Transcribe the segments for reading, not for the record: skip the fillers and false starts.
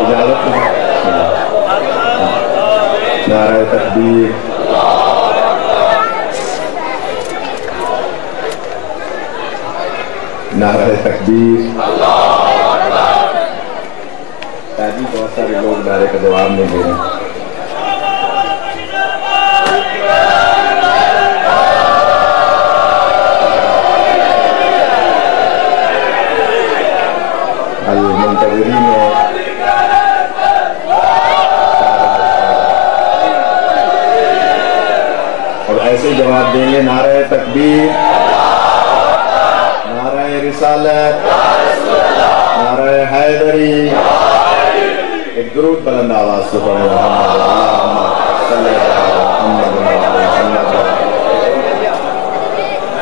اجازت نعرہ تکبیر، نعرہ تکبیر۔ بہت سارے لوگ نعرے کا جواب نہیں دے رہے۔ المنتظرین اور ایسے جواب دیں گے، نعرہ تکبیر، نعرہ رسالت، نعرہ حیدری۔ ایک درود بلند آواز سے پڑھیں،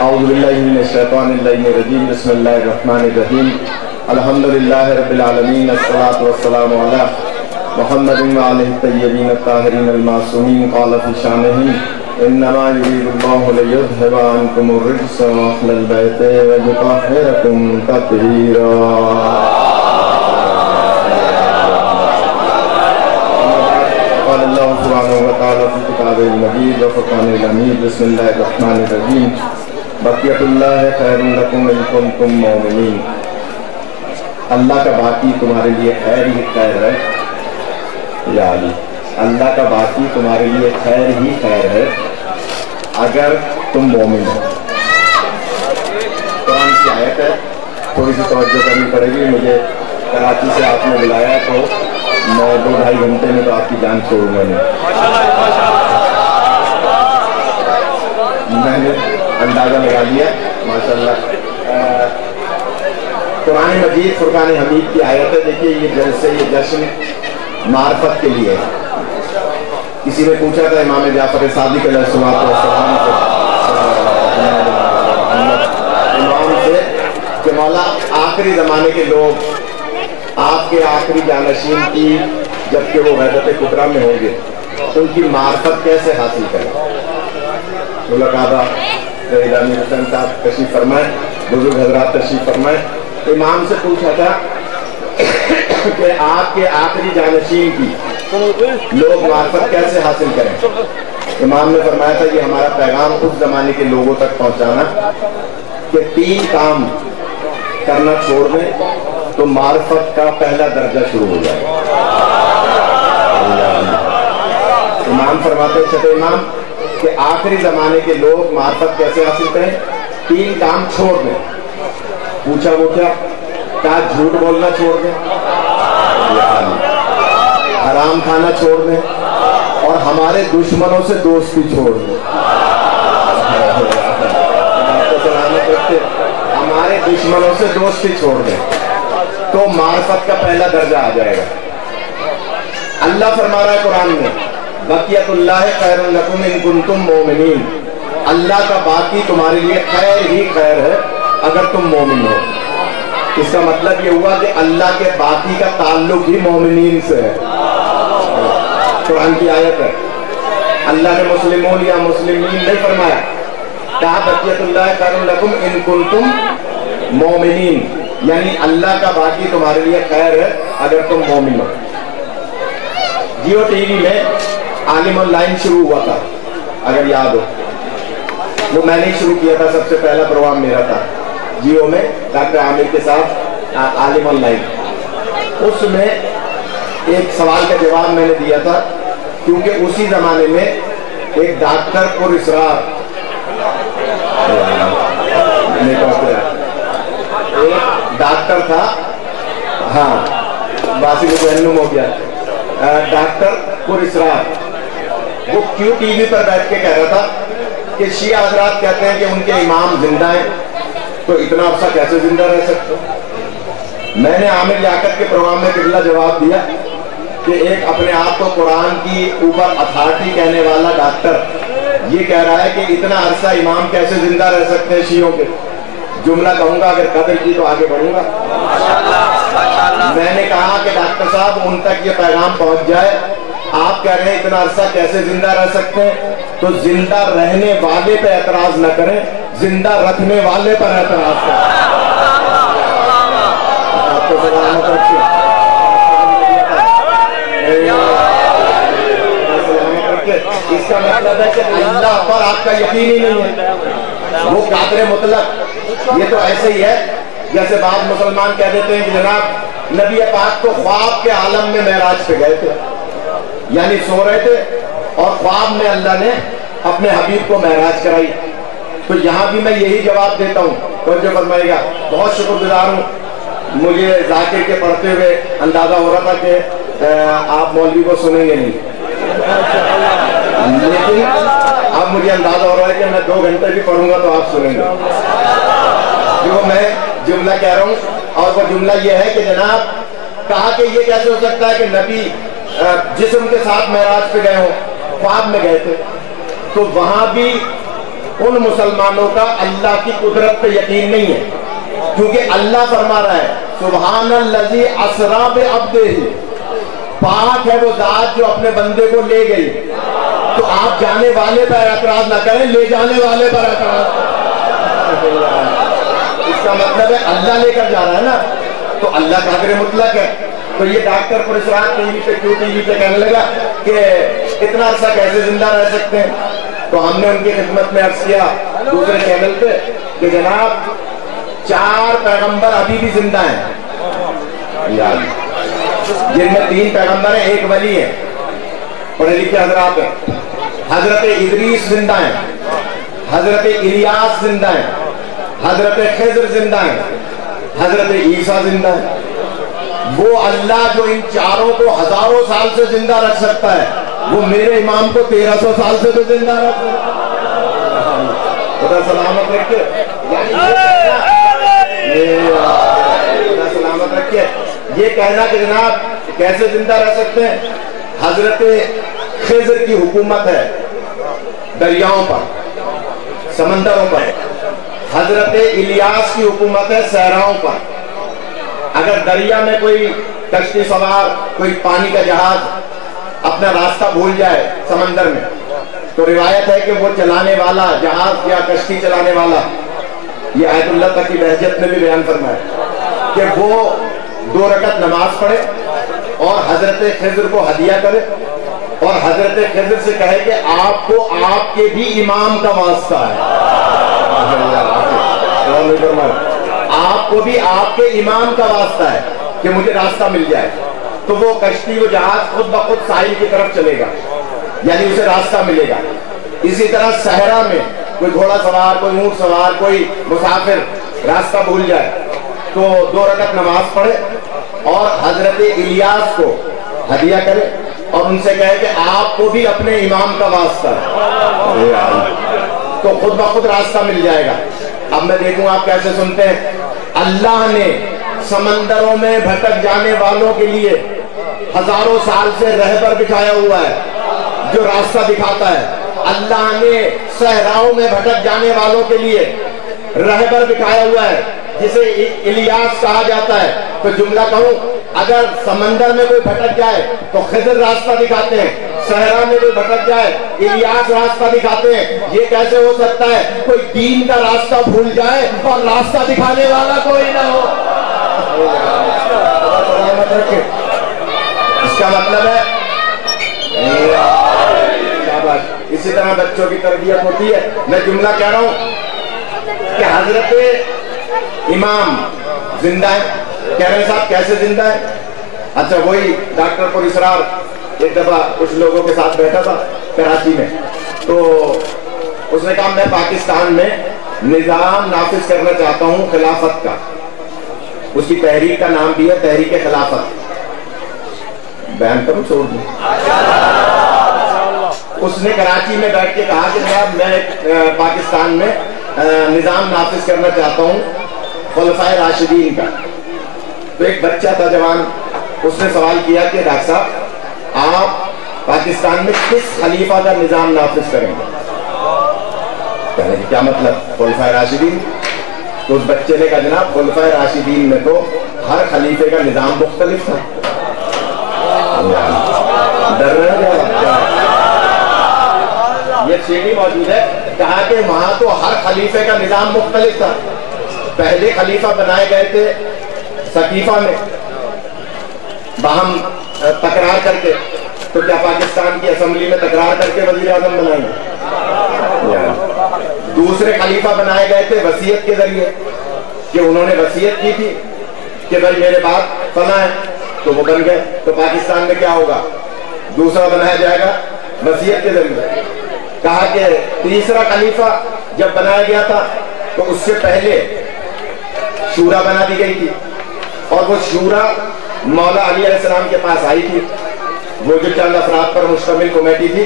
اعوذ باللہ من الشیطان الرجیم، بسم اللہ الرحمن الرحیم، الحمدللہ رب العالمین، الصلاة والسلام علی محمد وآلہ الطیبین الطاہرین المعصومین۔ قال فی شانہ انما یرید اللہ لیذھب عنکم الرجس اہل البیت ویطہرکم تطہیرا۔ سبحانہ وتعالی فی کتابہ المجید وفرقانہ الحمید، بسم اللہ الرحمن الرحیم، بقیۃ اللہ خیر لکم ان کنتم مؤمنین۔ اللہ کا باقی تمہارے لیے خیر ہی خیر ہے، یا علی، اللہ کا باقی تمہارے لیے خیر ہی خیر ہے اگر تم مومن ہو۔ قرآن کی آیت ہے، تھوڑی سی توجہ کرنی پڑے گی۔ مجھے کراچی سے آپ نے بلایا تو میں 2-2.5 گھنٹے میں تو آپ کی جان چھوڑوں گا نہیں۔ میں نے اندازہ لگا لیا، ماشاءاللہ۔ قرآن مجید فرقان حمید کی آیت ہے، دیکھیے یہ جلسے، یہ جشن معرفت کے لیے ہے۔ کسی نے پوچھا تھا امام جعفر صادق علیہ السلام امام سے کہ مولا آخری زمانے کے لوگ آپ کے آخری جانشین کی جبکہ وہ وحدت کبریٰ میں ہوں گے تو ان کی معرفت کیسے حاصل کریں؟ ملاقات امیر حسین صاحب تشریف فرمائیں، بزرگ حضرات تشریف فرمائیں۔ امام سے پوچھا تھا کہ آپ کے آخری جانشین کی لوگ معرفت کیسے حاصل کریں؟ امام نے فرمایا تھا یہ ہمارا پیغام اس زمانے کے لوگوں تک پہنچانا کہ 3 کام کرنا چھوڑ دیں تو معرفت کا پہلا درجہ شروع ہو جائے۔ امام فرماتے چھٹے امام کہ آخری زمانے کے لوگ معرفت کیسے حاصل کریں؟ 3 کام چھوڑ دیں۔ پوچھا وہ کیا؟ کہا جھوٹ بولنا چھوڑ دیں، حرام کھانا چھوڑ دیں، اور ہمارے دشمنوں سے دوستی چھوڑ دیں۔ ہمارے دشمنوں سے دوستی چھوڑ دیں تو معرفت کا پہلا درجہ آ جائے گا۔ اللہ فرما رہا ہے قرآن میں، بقیت اللہ خیر لکم ان کنتم مومنین، اللہ کا باقی تمہارے لیے خیر ہی خیر ہے اگر تم مومن ہو۔ اس کا مطلب یہ ہوا کہ اللہ کے باقی کا تعلق ہی مومنین سے ہے۔ قرآن کی آیت ہے، اللہ نے مسلمون یا مسلمین نہیں فرمایا، کہا بقیت اللہ خیر لکم ان کنتم مومنین، یعنی اللہ کا باقی تمہارے لیے خیر ہے اگر تم مومن ہو۔ جیو ٹی وی میں عالم آن لائن شروع ہوا تھا، اگر یاد ہو، وہ میں نے شروع کیا تھا، سب سے پہلا پروگرام میرا تھا جیو میں ڈاکٹر عامر کے ساتھ عالم آن لائن۔ اس میں ایک سوال کا جواب میں نے دیا تھا، کیونکہ اسی زمانے میں ایک ڈاکٹر پر اسرار ایک ڈاکٹر تھا، ہاں باسی کو جہنم ہو گیا، ڈاکٹر پر اسرار، وہ کیو ٹی وی پر بیٹھ کے کہہ رہا تھا کہ شیعہ حضرات کہتے ہیں کہ ان کے امام زندہ ہیں، تو اتنا عرصہ کیسے زندہ رہ سکتے؟ میں نے عامر لیاقت کے پروگرام میں قبلہ جواب دیا کہ ایک اپنے آپ کو قرآن کی اوپر اتھارٹی کہنے والا ڈاکٹر یہ کہہ رہا ہے کہ اتنا عرصہ امام کیسے زندہ رہ سکتے ہیں شیعوں کے۔ جملہ کہوں گا، اگر قدر کی تو آگے بڑھوں گا۔ میں نے کہا کہ ڈاکٹر صاحب ان تک یہ پیغام پہنچ جائے، آپ کہہ رہے ہیں اتنا عرصہ کیسے زندہ رہ سکتے ہیں، تو زندہ رہنے والے پہ اعتراض نہ کریں، زندہ رکھنے والے پر اعتراض کریں۔ کا یقین ہی نہیں ہے، وہ قادر مطلق۔ یہ تو ایسے ہی ہے جیسے بعض مسلمان کہہ دیتے ہیں کہ جناب نبی پاک تو خواب کے عالم میں معراج پہ گئے تھے، یعنی سو رہے تھے اور خواب میں اللہ نے اپنے حبیب کو معراج کرائی۔ تو یہاں بھی میں یہی جواب دیتا ہوں، توجہ فرمائے گا۔ بہت شکر گزار ہوں، مجھے ذاکر کے پڑھتے ہوئے اندازہ ہو رہا تھا کہ آپ مولوی کو سنیں گے نہیں، لیکن اب مجھے اندازہ ہو رہا ہے کہ میں 2 گھنٹے بھی پڑھوں گا تو آپ سنیں گے۔ جو میں جملہ کہہ رہا ہوں، اور وہ جملہ یہ ہے کہ جناب کہا کہ یہ کیسے ہو سکتا ہے کہ نبی جسم کے ساتھ معراج پہ گئے ہوں، خواب میں گئے تھے۔ تو وہاں بھی ان مسلمانوں کا اللہ کی قدرت پہ یقین نہیں ہے، کیونکہ اللہ فرما رہا ہے سبحان الذی اسری بعبدہ، پاک ہے وہ ذات جو اپنے بندے کو لے گئی۔ تو آپ جانے والے پر اعتراض نہ کریں، لے جانے والے پر اعتراض کریں۔ اس کا مطلب ہے اللہ لے کر جا رہا ہے نا، تو اللہ قادر مطلق ہے۔ تو یہ ڈاکٹر پرسرات ٹی وی پہ کہنے لگا کہ اتنا عرصہ کیسے زندہ رہ سکتے ہیں؟ تو ہم نے ان کی خدمت میں عرض کیا دوسرے چینل پہ کہ جناب 4 پیغمبر ابھی بھی زندہ ہیں، جن میں 3 پیغمبر ہیں، 1 ولی ہے، پڑھے لکھے حضرات ہیں۔ حضرت ادریس زندہ ہیں، حضرت الیاس زندہ ہیں، حضرت خضر زندہ ہیں، حضرت عیسیٰ زندہ ہیں۔ وہ اللہ جو ان چاروں کو ہزاروں سال سے زندہ رکھ سکتا ہے، وہ میرے امام کو 1300 سال سے تو زندہ رکھ سکتا ہے۔ خدا سلامت رکھے، خدا سلامت رکھے۔ یہ کہنا کہ جناب کیسے زندہ رہ سکتے ہیں؟ حضرت خضر کی حکومت ہے دریاؤں پر، سمندروں پر۔ حضرت الیاس کی حکومت ہے صحراؤں پر۔ اگر دریا میں کوئی کشتی سوار، کوئی پانی کا جہاز اپنا راستہ بھول جائے سمندر میں، تو روایت ہے کہ وہ چلانے والا، جہاز یا کشتی چلانے والا، یہ آیت اللہ تقی بہجت نے بھی بیان فرمایا کہ وہ 2 رکعت نماز پڑھے اور حضرت خضر کو ہدیہ کرے، اور حضرت خضر سے کہے کہ آپ کو آپ کے بھی امام کا واسطہ ہے، آپ کو بھی آپ کے امام کا واسطہ ہے کہ مجھے راستہ مل جائے۔ تو وہ کشتی، وہ جہاز خود بخود ساحل کی طرف چلے گا، یعنی اسے راستہ ملے گا۔ اسی طرح صحرا میں کوئی گھوڑا سوار، کوئی اونٹ سوار، کوئی مسافر راستہ بھول جائے تو 2 رکعت نماز پڑھے اور حضرت الیاس کو ہدیہ کرے اور ان سے کہے کہ آپ کو بھی اپنے امام کا واسطہ ہے، تو خود بخود راستہ مل جائے گا۔ اب میں دیکھوں آپ کیسے سنتے ہیں۔ اللہ نے سمندروں میں بھٹک جانے والوں کے لیے ہزاروں سال سے رہبر بٹھایا ہوا ہے جو راستہ دکھاتا ہے۔ اللہ نے صحراؤں میں بھٹک جانے والوں کے لیے رہبر بٹھایا ہوا ہے جسے الیاس کہا جاتا ہے۔ تو جملہ کہوں، اگر سمندر میں کوئی بھٹک جائے تو خضر راستہ دکھاتے ہیں، صحرا میں کوئی بھٹک جائے الیاس راستہ دکھاتے ہیں۔ یہ کیسے ہو سکتا ہے کوئی دین کا راستہ بھول جائے اور راستہ دکھانے والا کوئی نہ ہو؟ اس کا مطلب ہے اسی طرح بچوں کی تربیت ہوتی ہے۔ میں جملہ کہہ رہا ہوں کہ حضرت امام زندہ ہے۔ کہہ رہے ہیں صاحب کیسے زندہ ہے؟ اچھا، وہی ڈاکٹر پر اسرار ایک دفعہ کچھ لوگوں کے ساتھ بیٹھا تھا کراچی میں، تو اس نے کہا میں پاکستان میں نظام نافذ کرنا چاہتا ہوں خلافت کا۔ اس کی تحریک کا نام بھی ہے تحریک خلافت۔ بیان کروں چھوڑ دوں۔ اس نے کراچی میں بیٹھ کے کہا کہ میں پاکستان میں نظام نافذ کرنا چاہتا ہوں خلفائے راشدین کا۔ تو ایک بچہ تھا جوان، اس نے سوال کیا کہ ڈاکٹر صاحب آپ پاکستان میں کس خلیفہ کا نظام نافذ کریں گے؟ کہنے کہ کیا مطلب خلفائے راشدین؟ تو اس بچے نے کہا جناب خلفائے راشدین میں تو ہر خلیفے کا نظام مختلف تھا۔ ڈر رہے ہیں؟ یہ سیڑھی موجود ہے، کہا کہ وہاں تو ہر خلیفے کا نظام مختلف تھا۔ پہلے خلیفہ بنائے گئے تھے سقیفہ میں باہم تکرار کر کے، تو کیا پاکستان کی اسمبلی میں تکرار کر کے وزیر اعظم بنائیں گے؟ دوسرے خلیفہ بنائے گئے تھے وصیت کے ذریعے، کہ انہوں نے وصیت کی تھی کہ بھائی میرے بعد فلاں ہے، تو وہ بن گئے. تو پاکستان میں کیا ہوگا؟ دوسرا بنایا جائے گا وصیت کے ذریعے. کہا کہ تیسرا خلیفہ جب بنایا گیا تھا تو اس سے پہلے شورا بنا دی گئی تھی، اور وہ شورا مولا علی علیہ السلام کے پاس آئی تھی. وہ جو چند افراد پر مشتمل کمیٹی تھی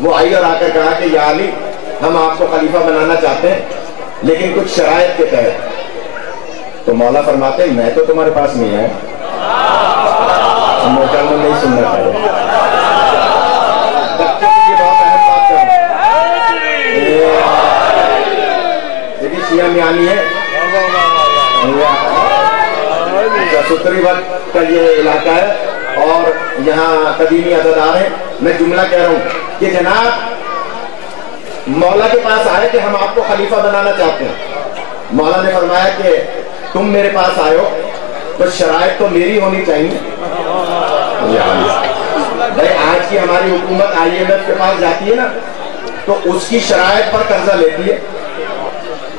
وہ آئی اور آ کر کہا کہ یا علی ہم آپ کو خلیفہ بنانا چاہتے ہیں لیکن کچھ شرائط کے تحت. تو مولا فرماتے ہیں میں تو تمہارے پاس نہیں آیا، موٹر میں نہیں سننا چاہیے. بچے کی یہ بہت اہم بات کریں، دیکھیے شیعہ میانی ہے، ستری وقت کا یہ علاقہ ہے اور یہاں قدیمی عزادار ہیں. میں جملہ کہہ رہا ہوں کہ جناب مولا کے پاس آئے کہ ہم آپ کو خلیفہ بنانا چاہتے ہیں. مولا نے فرمایا کہ تم میرے پاس آئے ہو تو شرائط تو میری ہونی چاہیے. بھائی آج کی ہماری حکومت IMF کے پاس جاتی ہے نا تو اس کی شرائط پر قرضہ لیتی ہے،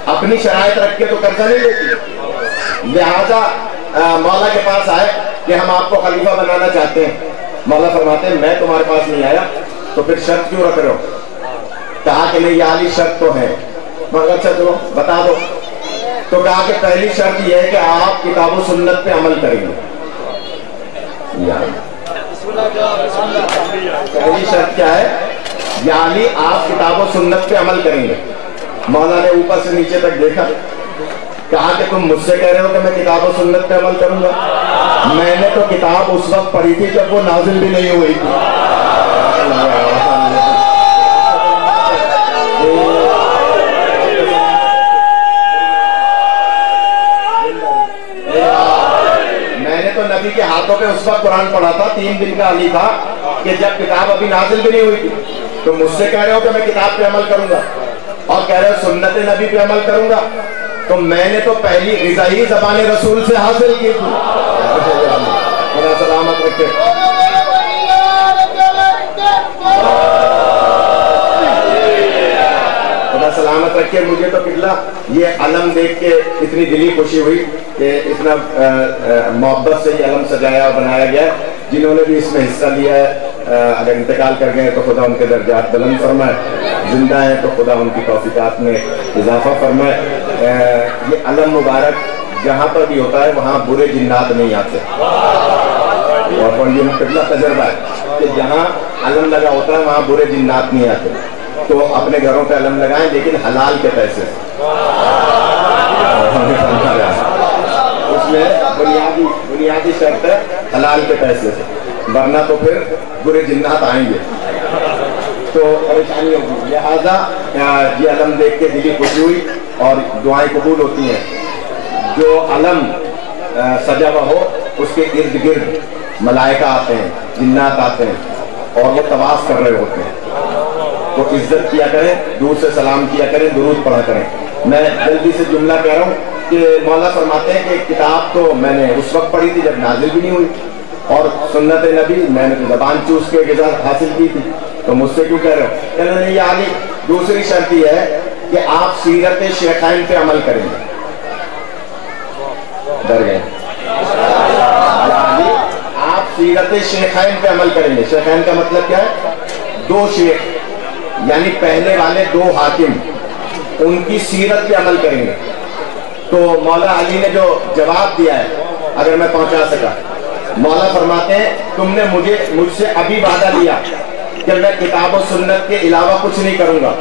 اپنی شرائط رکھ کے تو قرضہ نہیں لیتی. لہذا مولا کے پاس آئے کہ ہم آپ کو خلیفہ بنانا چاہتے ہیں. مولا فرماتے ہیں میں تمہارے پاس نہیں آیا تو پھر شرط کیوں رکھ رہے ہو؟ کہا کہ نہیں یا علی شرط تو ہے. مگر اچھا چلو بتا دو. تو کہا کہ پہلی شرط یہ ہے کہ آپ کتاب و سنت پہ عمل کریں گے. پہلی شرط کیا ہے؟ یعنی آپ کتاب و سنت پہ عمل کریں گے. مولا نے اوپر سے نیچے تک دیکھا، کہا کہ تم مجھ سے کہہ رہے ہو کہ میں کتاب و سنت پہ عمل کروں گا؟ میں نے تو کتاب اس وقت پڑھی تھی جب وہ نازل بھی نہیں ہوئی تھی. میں نے تو نبی کے ہاتھوں پہ اس وقت قرآن پڑھا تھا، 3 دن کا علی تھا، کہ جب کتاب ابھی نازل بھی نہیں ہوئی تھی. تو مجھ سے کہہ رہے ہو کہ میں کتاب پہ عمل کروں گا اور کہہ رہے ہو سنت نبی پہ عمل کروں گا. تو میں نے تو پہلی غذائی زبان رسول سے حاصل کی تھی. خدا سلامت رکھے. خدا سلامت رکھے. مجھے تو کتنا یہ علم دیکھ کے اتنی دلی خوشی ہوئی کہ اتنا محبت سے یہ علم سجایا اور بنایا گیا. جنہوں نے بھی اس میں حصہ لیا ہے اگر انتقال کر گئے تو خدا ان کے درجات بلند فرمائے، زندہ ہیں تو خدا ان کی توفیقات میں اضافہ فرمائے. یہ علم مبارک جہاں پر بھی ہوتا ہے وہاں برے جنات نہیں آتے. اور یہ کتنا تجربہ ہے کہ جہاں علم لگا ہوتا ہے وہاں برے جنات نہیں آتے. تو اپنے گھروں پہ علم لگائیں لیکن حلال کے پیسے سے. اس میں بنیادی شرط ہے حلال کے پیسے سے، ورنہ تو پھر برے جنات آئیں گے تو پریشانی ہوگی. لہذا یہ علم دیکھ کے دلی خوشی ہوئی اور دعائیں قبول ہوتی ہیں. جو علم سجا ہوا ہو اس کے ارد گرد ملائکہ آتے ہیں، جنات آتے ہیں اور وہ طواف کر رہے ہوتے ہیں. تو عزت کیا کریں، دور سے سلام کیا کریں، درود پڑھا کریں. میں جلدی سے جملہ کہہ رہا ہوں کہ مولا فرماتے ہیں کہ کتاب تو میں نے اس وقت پڑھی تھی جب نازل بھی نہیں ہوئی، اور سنت نبی میں نے تو زبان چوس کے غذا حاصل کی تھی. تو مجھ سے کیوں کہہ رہے ہو؟ کہنا نہیں یا علی دوسری شرط یہ ہے کہ آپ سیرت شیخین پہ عمل کریں گے. ڈر گئے؟ آپ سیرت شیخین پہ عمل کریں گے. شیخین کا مطلب کیا ہے؟ 2 شیخ، یعنی پہلے والے 2 حاکم، ان کی سیرت پہ عمل کریں گے. تو مولا علی نے جو جواب دیا ہے اگر میں پہنچا سکا، مولا فرماتے ہیں تم نے مجھ سے ابھی وعدہ لیا کہ میں کتاب و سنت کے علاوہ کچھ نہیں کروں گا.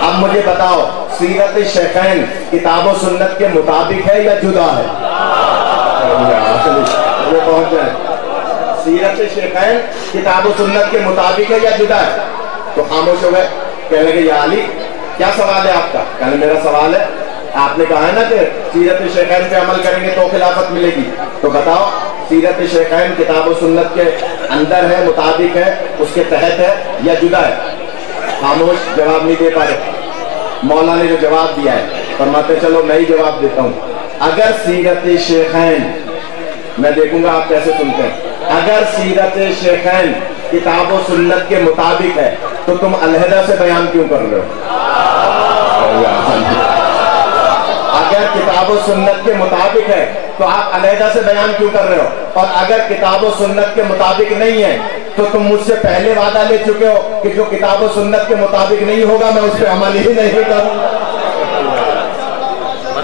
اب مجھے بتاؤ سیرت شیخین کتاب و سنت کے مطابق ہے یا جدا ہے؟ وہ پہنچ جائے. سیرت شیخین کتاب و سنت کے مطابق ہے یا جدا ہے؟ تو خاموش ہو گئے. کہنے لگے یا علی کیا سوال ہے آپ کا؟ کہنے میرا سوال ہے آپ نے کہا ہے نا کہ سیرت شیخین پہ عمل کریں گے تو خلافت ملے گی، تو بتاؤ سیرت شیخین کتاب و سنت کے اندر ہے، مطابق ہے، اس کے تحت ہے یا جدا ہے؟ خاموش، جواب نہیں دے پا رہے. مولا نے جو جواب دیا ہے فرماتے چلو میں ہی جواب دیتا ہوں. اگر سیرت شیخین، میں دیکھوں گا آپ کیسے سنتے ہیں، اگر سیرت شیخین کتاب و سنت کے مطابق ہے تو تم علیحدہ سے بیان کیوں کر رہے ہو؟ و سنت کے مطابق ہے تو آپ علیحدہ سے بیان کیوں کر رہے ہو؟ اور اگر کتاب و سنت کے مطابق نہیں ہے تو تم مجھ سے پہلے وعدہ لے چکے ہو کہ جو کتاب و سنت کے مطابق نہیں ہوگا میں اس پہ عمل ہی نہیں کروں گا۔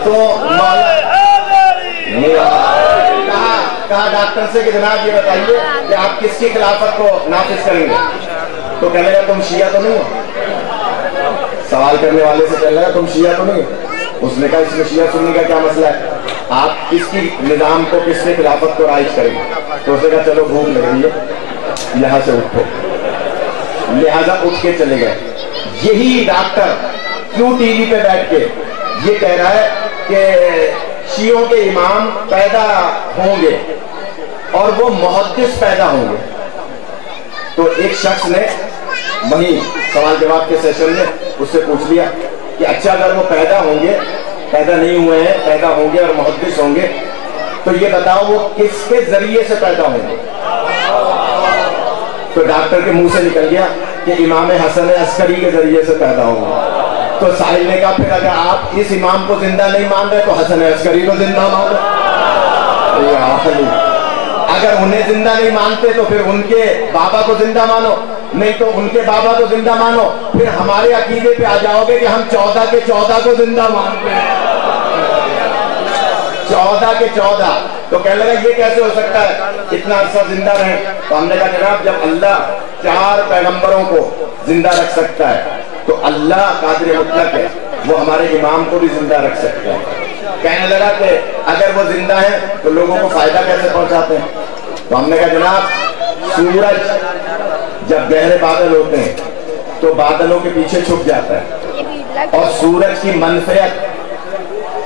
تو کہا ڈاکٹر سے کہ جناب یہ بتائیے کہ آپ کس کی خلافت کو نافذ کریں گے؟ تو کہنے لگا تم شیعہ تو نہیں ہو؟ سوال کرنے والے سے کہنے لگا تم شیعہ تو نہیں ہو؟ اس نے کہا اس میں شیعہ سنی کا کیا مسئلہ ہے، آپ کس کی نظام کو کس کی خلافت کو رائج کریں گے؟ تو اس نے کہا چلو بھوک لگ رہی ہے یہاں سے اٹھو، لہذا اٹھ کے چلے گئے۔ یہی ڈاکٹر کیوں ٹی وی پہ بیٹھ کے یہ کہہ رہا ہے کہ شیعوں کے امام پیدا ہوں گے اور وہ محدث پیدا ہوں گے؟ تو ایک شخص نے وہیں سوال جواب کے سیشن میں اس سے پوچھ لیا کہ اچھا اگر وہ پیدا ہوں گے، پیدا نہیں ہوئے ہیں، پیدا ہوں گے اور محدث ہوں گے، تو یہ بتاؤ وہ کس کے ذریعے سے پیدا ہوں گے؟ تو ڈاکٹر کے منہ سے نکل گیا کہ امام حسن عسکری کے ذریعے سے پیدا ہوں گے۔ تو ساحل نے کہا پھر اگر آپ اس امام کو زندہ نہیں مان رہے تو حسن عسکری کو زندہ مانو۔ اگر انہیں زندہ نہیں مانتے تو پھر ان کے بابا کو زندہ مانو، نہیں تو ان کے بابا کو زندہ مانو، پھر ہمارے عقیدے پہ آ جاؤ گے کہ ہم 14 کے 14 کو زندہ مانتے ہیں۔ 14 کے 14 تو کہنے لگا یہ کیسے ہو سکتا ہے اتنا عرصہ زندہ رہیں؟ تو ہم نے کہا جناب جب اللہ 4 پیغمبروں کو زندہ رکھ سکتا ہے تو اللہ قادر مطلق ہے، وہ ہمارے امام کو بھی زندہ رکھ سکتا ہے۔ کہنے لگا کہ اگر وہ زندہ ہیں تو لوگوں کو فائدہ کیسے پہنچاتے ہیں؟ تو ہم نے کہا جناب سورج جب گہرے بادل ہوتے ہیں تو بادلوں کے پیچھے چھپ جاتا ہے اور سورج کی منفعت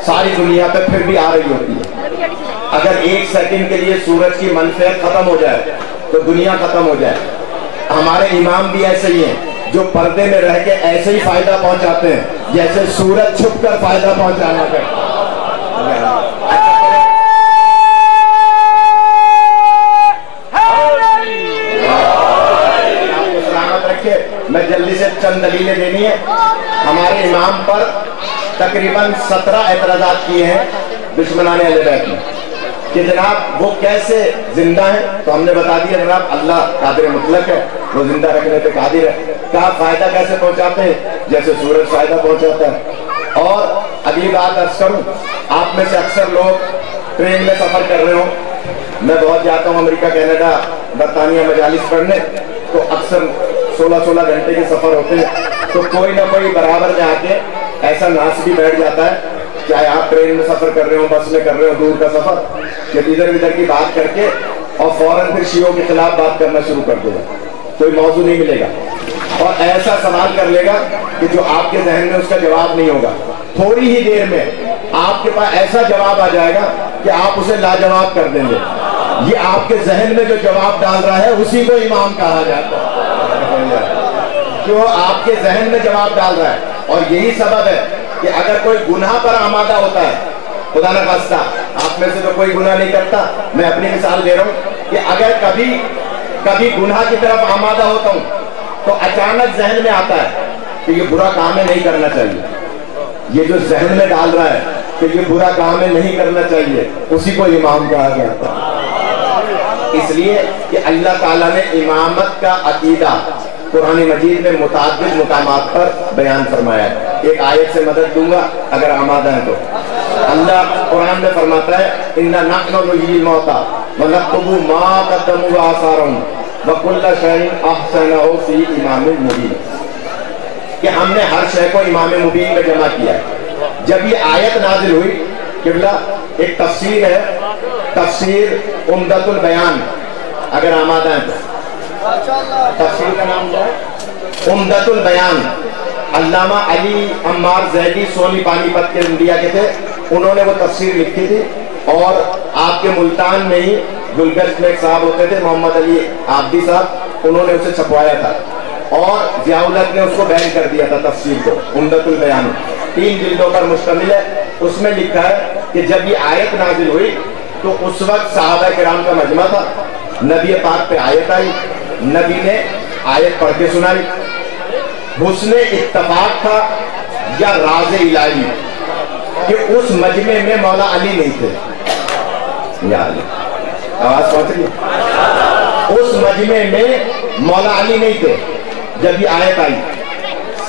ساری دنیا پہ پھر بھی آ رہی ہوتی ہے۔ اگر 1 سیکنڈ کے لیے سورج کی منفعت ختم ہو جائے تو دنیا ختم ہو جائے۔ ہمارے امام بھی ایسے ہی ہیں جو پردے میں رہ کے ایسے ہی فائدہ پہنچاتے ہیں جیسے سورج چھپ کر فائدہ پہنچانا کرتا ہے۔ آپ کو سلامت رکھے، میں جلدی سے چند دلیلیں دینی ہے۔ ہمارے امام پر تقریباً 17 اعتراضات کیے ہیں دشمنان اہل بیت میں کہ جناب وہ کیسے زندہ ہیں، تو ہم نے بتا دیا جناب اللہ قادر مطلق ہے، وہ زندہ رکھنے پہ قادر ہے۔ کہا فائدہ کیسے پہنچاتے ہیں؟ جیسے سورج فائدہ پہنچاتا ہے۔ اور اگلی بات عرض کروں، آپ میں سے اکثر لوگ ٹرین میں سفر کر رہے ہوں، میں بہت جاتا ہوں امریکہ، کینیڈا، برطانیہ مجالس پڑھنے، تو اکثر 16 گھنٹے کے سفر ہوتے ہیں، تو کوئی نہ کوئی برابر میں آ کے ایسا ناس بھی بیٹھ جاتا ہے، چاہے آپ ٹرین میں سفر کر رہے ہوں، بس میں کر رہے ہوں، دور کا سفر، کہ ادھر ادھر کی بات کر کے اور فوراً پھر شیعوں کے خلاف بات کرنا شروع کر دے گا، کوئی موضوع نہیں ملے گا اور ایسا سوال کر لے گا کہ جو آپ کے ذہن میں اس کا جواب نہیں ہوگا، تھوڑی ہی دیر میں آپ کے پاس ایسا جواب آ جائے گا کہ آپ اسے لاجواب کر دیں گے۔ یہ آپ کے ذہن میں جو جواب ڈال رہا ہے اسی کو امام کہا جاتا ہے، جو آپ کے ذہن میں جواب ڈال رہا ہے۔ اور یہی سبب ہے کہ اگر کوئی گناہ پر آمادہ ہوتا ہے، خدا نہ خواستہ آپ میں سے تو کوئی گناہ نہیں کرتا، میں اپنی مثال دے رہا ہوں کہ اگر کبھی گناہ کی طرف آمادہ ہوتا ہوں تو اچانک ذہن میں آتا ہے کہ یہ برا کام ہے، نہیں کرنا چاہیے، یہ جو ذہن میں ڈال رہا ہے کہ یہ برا کام ہے، نہیں کرنا چاہیے، اسی کو امام کہا جاتا ہے۔ اس لیے کہ اللہ تعالیٰ نے امامت کا عقیدہ قرآن مجید میں متعدد مقامات پر بیان فرمایا ہے۔ ایک آیت سے مدد دوں گا اگر آمادہ ہیں تو۔ اللہ قرآن میں فرماتا ہے اِنَّا نَحْنُ نُحْيِي الْمَوْتَىٰ وَنَكْتُبُ مَا قَدَّمُوا وَآثَارَهُمْ وَكُلَّ شَيْءٍ أَحْصَيْنَاهُ فِي إِمَامٍ مُبِينٍ، کہ ہم نے ہر شے کو امام مبین میں جمع کیا ہے۔ جب یہ آیت نازل ہوئی، قبلہ ایک تفسیر ہے، تفسیر عمدۃ البیان، اگر آمادہ ہیں تو تفسیر کا نام کیا ہے؟ عمدۃ البیان، علامہ علی عمار زیدی سونی پانی پت کے انڈیا کے تھے، انہوں نے وہ تفسیر لکھی تھی اور آپ کے ملتان میں ہی گلگشت میں ایک صاحب ہوتے تھے محمد علی عابدی صاحب، انہوں نے اسے چھپوایا تھا اور ضیاء الحق نے اس کو بین کر دیا تھا تفسیر کو۔ عمدۃ البیان 3 جلدوں پر مشتمل ہے، اس میں لکھا ہے کہ جب یہ آیت نازل ہوئی تو اس وقت صحابہ کرام کا مجمع تھا، نبی پاک پہ آیت آئی، نبی نے آیت پڑھ کے سنائی، حسن اتفاق تھا یا راز الہی کہ اس مجمع میں مولا علی نہیں تھے. یا علی آواز پہنچ رہی ہے؟ اس مجمع میں مولا علی نہیں تھے. جب یہ آیت آئی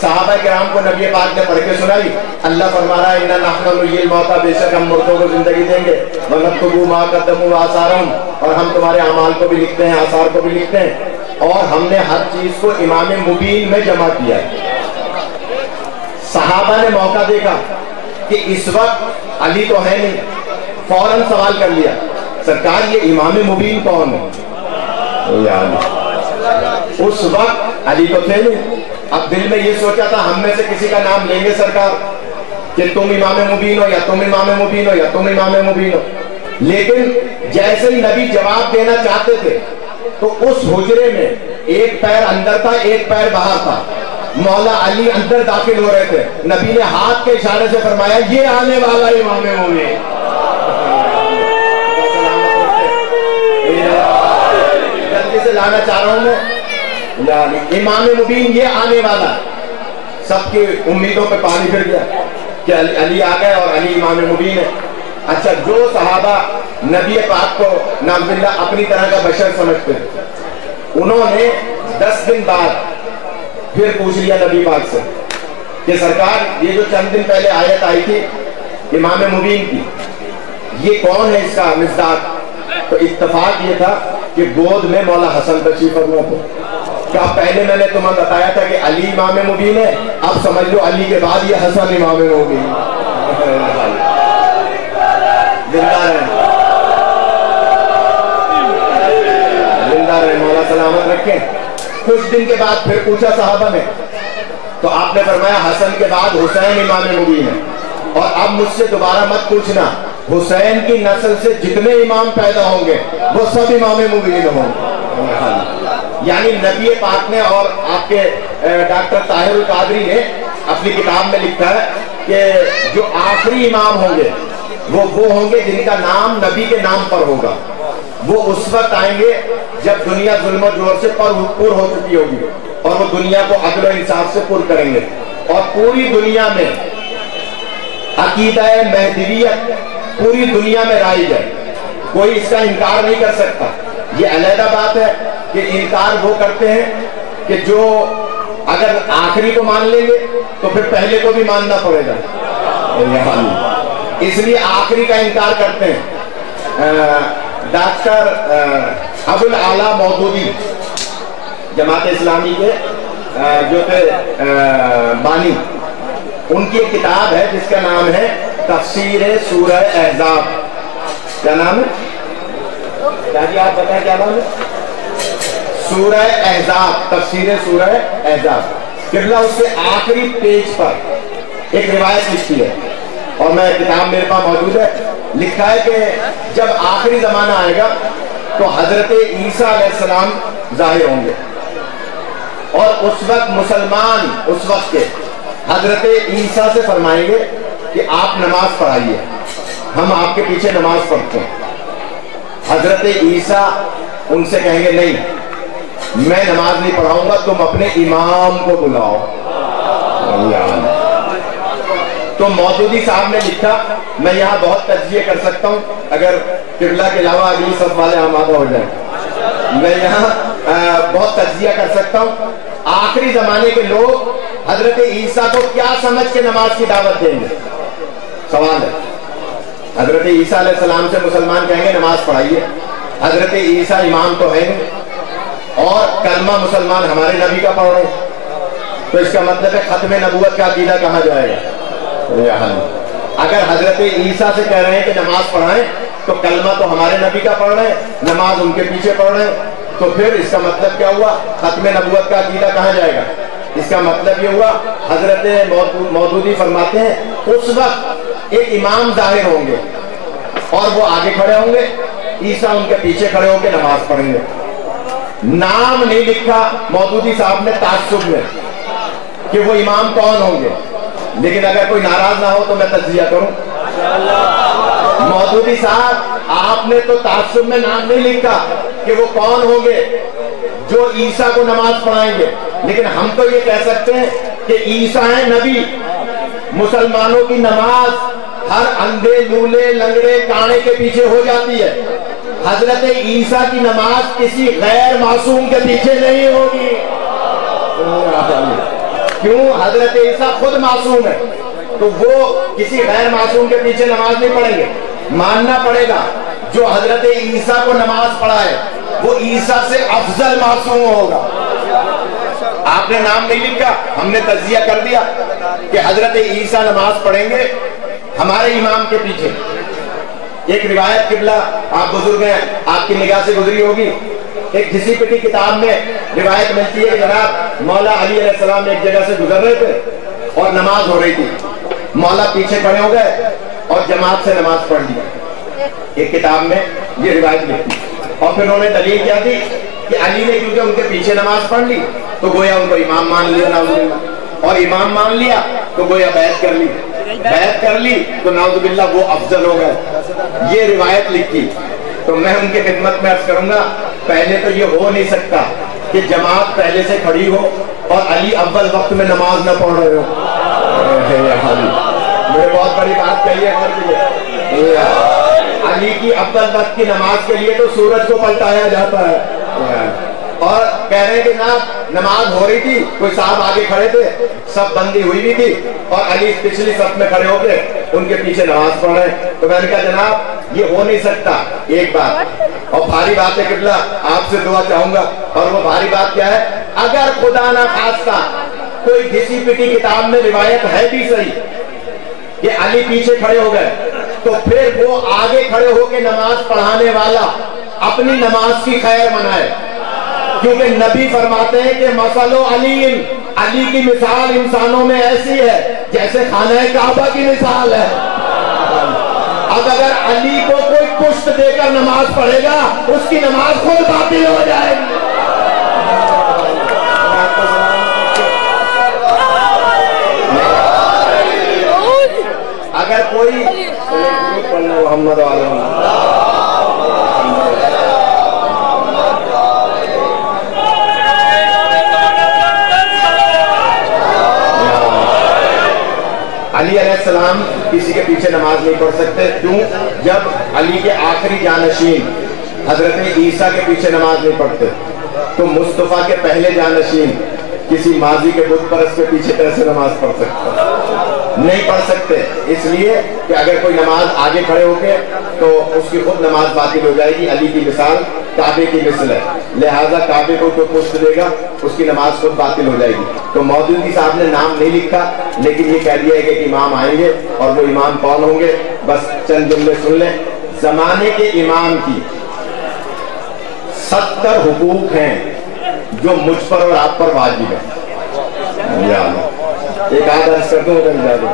صحابہ کرام کو نبی پاک نے پڑھ کے سنائی. اللہ فرما رہا ہے اِنَّا نَحْنُ نُحْيِي الْمَوْتَىٰ، بے شک ہم مردوں کو زندگی دیں گے. وَنَكْتُبُ مَا قَدَّمُوا وَآثَارَهُمْ، اور ہم تمہارے اعمال کو بھی لکھتے ہیں، آثار کو بھی لکھتے ہیں. اور ہم نے ہر چیز کو امام مبین میں جمع کیا ہے. صحابہ نے موقع دیکھا کہ اس وقت علی تو ہے نہیں، فوراً سوال کر لیا سرکار یہ امام مبین کون ہے؟ اس وقت علی تو تھے نہیں. اب دل میں یہ سوچا تھا ہم میں سے کسی کا نام لیں گے سرکار کہ تم امام مبین ہو، یا تم امام مبین ہو، یا تم امام مبین ہو. لیکن جیسے ہی نبی جواب دینا چاہتے تھے تو اس حجرے میں ایک پیر اندر تھا، ایک پیر باہر تھا. مولا علی اندر داخل ہو رہے تھے. نبی نے ہاتھ کے اشارے سے فرمایا یہ آنے والا امام مبین. جلدی سے لانا چاہ رہا ہوں میں، یعنی امام مبین یہ آنے والا. سب کی امیدوں پہ پانی پھر گیا کہ علی آ گئے اور علی امام مبین ہے. اچھا، جو صحابہ نبی پاک کو نعوذ باللہ اپنی طرح کا بشر سمجھتے انہوں نے 10 دن بعد پھر پوچھ لیا نبی پاک سے کہ سرکار یہ جو چند دن پہلے آیت آئی تھی امام مبین کی، یہ کون ہے اس کا مصداق؟ تو اتفاق یہ تھا کہ گود میں مولا حسن تشریف فرما تھے. کیا پہلے میں نے تمہیں بتایا تھا کہ علی امام مبین ہے، اب سمجھ لو علی کے بعد یہ حسن امام مبین. زندہ رہے، زندہ رہے، مولا سلامت رکھیں. کچھ دن کے بعد پھر پوچھا صحابہ نے تو آپ نے فرمایا حسن کے بعد حسین امام مبین ہے. اور اب مجھ سے دوبارہ مت پوچھنا، حسین کی نسل سے جتنے امام پیدا ہوں گے وہ سب امام مبین ہوں گے. یعنی نبی پاک نے اور آپ کے ڈاکٹر طاہر القادری نے اپنی کتاب میں لکھا ہے کہ جو آخری امام ہوں گے وہ ہوں گے جن کا نام نبی کے نام پر ہوگا. وہ اس وقت آئیں گے جب دنیا ظلم و جور سے پر ہو چکی ہوگی اور وہ دنیا کو عدل و انصاف سے پر کریں گے. اور پوری دنیا میں عقیدہ مہدویت پوری دنیا میں رائج ہے. کوئی اس کا انکار نہیں کر سکتا. یہ علیحدہ بات ہے کہ انکار وہ کرتے ہیں کہ جو اگر آخری کو مان لیں گے تو پھر پہلے کو بھی ماننا پڑے گا، اس لیے آخری کا انکار کرتے ہیں. ڈاکٹر ابو الاعلیٰ مودودی جماعت اسلامی کے جو تھے بانی، ان کی ایک کتاب ہے جس کا نام ہے تفسیر سورہ احزاب. کیا نام ہے؟ کیا جی آپ بتائیں کیا نام ہے؟ سورہ احزاب، تفسیر سورہ احزاب. قبلہ اس کے آخری پیج پر ایک روایت لکھی ہے اور میں کتاب میرے پاس موجود ہے. لکھا ہے کہ جب آخری زمانہ آئے گا تو حضرت عیسیٰ علیہ السلام ظاہر ہوں گے اور اس وقت مسلمان اس وقت کے حضرت عیسیٰ سے فرمائیں گے کہ آپ نماز پڑھائیے، ہم آپ کے پیچھے نماز پڑھتے ہیں. حضرت عیسیٰ ان سے کہیں گے نہیں، میں نماز نہیں پڑھاؤں گا، تم اپنے امام کو بلاؤ. تو مودودی صاحب نے لکھا، میں یہاں بہت تجزیہ کر سکتا ہوں اگر قبلہ کے علاوہ اگلی صف والے آمادہ ہو جائیں. میں یہاں بہت تجزیہ کر سکتا ہوں. آخری زمانے کے لوگ حضرت عیسیٰ کو کیا سمجھ کے نماز کی دعوت دیں گے؟ سوال ہے. حضرت عیسیٰ علیہ السلام سے مسلمان کہیں گے نماز پڑھائیے، حضرت عیسیٰ امام تو ہے اور کلمہ مسلمان ہمارے نبی کا پڑھ رہے ہیں، تو اس کا مطلب ہے ختم نبوت کا عقیدہ کہاں جائے گا؟ اگر حضرت عیسیٰ سے کہہ رہے ہیں کہ نماز پڑھائیں تو کلمہ تو ہمارے نبی کا پڑھ رہے ہیں، نماز ان کے پیچھے پڑھ رہے ہیں، تو پھر اس کا مطلب کیا ہوا؟ ختم نبوت کا عقیدہ کہاں جائے گا؟ اس کا مطلب یہ ہوا، حضرت مودودی فرماتے ہیں اس وقت ایک امام ظاہر ہوں گے اور وہ آگے کھڑے ہوں گے، عیسیٰ ان کے پیچھے کھڑے ہو کے نماز پڑھیں گے. نام نہیں لکھا مودودی صاحب نے تعصب میں کہ وہ امام کون ہوں گے، لیکن اگر کوئی ناراض نہ ہو تو میں تجزیہ کروں. مودودی صاحب آپ نے تو تعصب میں نام نہیں لکھا کہ وہ کون ہوں گے جو عیسیٰ کو نماز پڑھائیں گے، لیکن ہم تو یہ کہہ سکتے ہیں کہ عیسیٰ ہیں نبی، مسلمانوں کی نماز ہر اندھے لولے لنگڑے کانے کے پیچھے ہو جاتی ہے. حضرت عیسیٰ کی نماز کسی غیر معصوم کے پیچھے نہیں ہوگی. کیوں؟ حضرت عیسیٰ خود معصوم ہے، تو وہ کسی غیر معصوم کے پیچھے نماز نہیں پڑھیں گے. ماننا پڑے گا جو حضرت عیسیٰ کو نماز پڑھائے وہ عیسیٰ سے افضل معصوم ہوگا. آپ نے نام نہیں لکھا، ہم نے تجزیہ کر دیا کہ حضرت عیسیٰ نماز پڑھیں گے ہمارے امام کے پیچھے. ایک روایت قبلہ آپ بزرگ ہیں، آپ کی نگاہ سے گزری ہوگی. ایک گھسی پٹی کتاب میں روایت ملتی ہے کہ جناب مولا علی علیہ السلام ایک جگہ سے گزر رہے تھے اور نماز ہو رہی تھی. مولا پیچھے کھڑے ہو گئے اور جماعت سے نماز پڑھ لی. ایک کتاب میں یہ روایت لکھی. اور پھر انہوں نے دلیل کیا تھی کہ علی نے کیونکہ ان کے پیچھے نماز پڑھ لی تو گویا ان کو امام مان لیا نعوذ باللہ، اور امام مان لیا تو گویا بیعت کر لی، بیعت کر لی تو نعوذ باللہ وہ افضل ہو گئے. یہ روایت لکھی. تو میں ان کی خدمت میں عرض کروں گا، پہلے تو یہ ہو نہیں سکتا کہ جماعت پہلے سے کھڑی ہو اور علی اول وقت میں نماز نہ پڑھ رہے ہو. مجھے بہت بڑی بات کہی ہے. علی کی اول وقت کی نماز کے لیے تو سورج کو پلٹایا جاتا ہے. اور کہہ رہے ہیں کہ نماز ہو رہی تھی، کوئی صاحب آگے کھڑے تھے، سب بندی ہوئی بھی تھی اور علی پچھلی صف میں کھڑے ہو کے ان کے پیچھے نماز پڑھ رہے ہیں. تو میں نے کہا جناب یہ ہو نہیں سکتا. ایک بات اور بھاری بات ہے قبلہ، آپ سے دعا چاہوں گا. اور وہ بھاری بات کیا ہے؟ اگر خدا نہ خواستہ کوئی گھسی پٹی کتاب میں روایت ہے بھی صحیح کہ علی پیچھے کھڑے ہو گئے، تو پھر وہ آگے کھڑے ہو کے نماز پڑھانے والا اپنی نماز کی خیر منائے. کیونکہ نبی فرماتے ہیں کہ مثل علی، علی کی مثال انسانوں میں ایسی ہے جیسے خانہ کعبہ کی مثال ہے. اب اگر علی کو کوئی پشت دے کر نماز پڑھے گا اس کی نماز خود باطل ہو جائے گی. اگر کوئی محمد علی علیہ السلام کسی کے پیچھے نماز نہیں پڑھ سکتے. کیوں؟ جب علی کے آخری جانشین حضرت عیسیٰ کے پیچھے نماز نہیں پڑھتے تو مصطفیٰ کے پہلے جانشین کسی ماضی کے بت پرست کے پیچھے کیسے نماز پڑھ سکتے؟ نہیں پڑھ سکتے. اس لیے کہ اگر کوئی نماز آگے کھڑے ہو کے تو اس کی خود نماز باطل ہو جائے گی. علی کی مثال کعبے کی مثل ہے، لہٰذا کعبے کو تو پشت دے گا اس کی نماز خود باطل ہو جائے گی. تو مودودی صاحب نے نام نہیں لکھا لیکن یہ کہہ دیا ہے کہ امام آئیں گے. اور وہ امام کون ہوں گے؟ بس چند جملے سن لیں. زمانے کے امام کی 70 حقوق ہیں جو مجھ پر اور آپ پر واجب ہے. ایک آدھ عرض کر دوں ادھر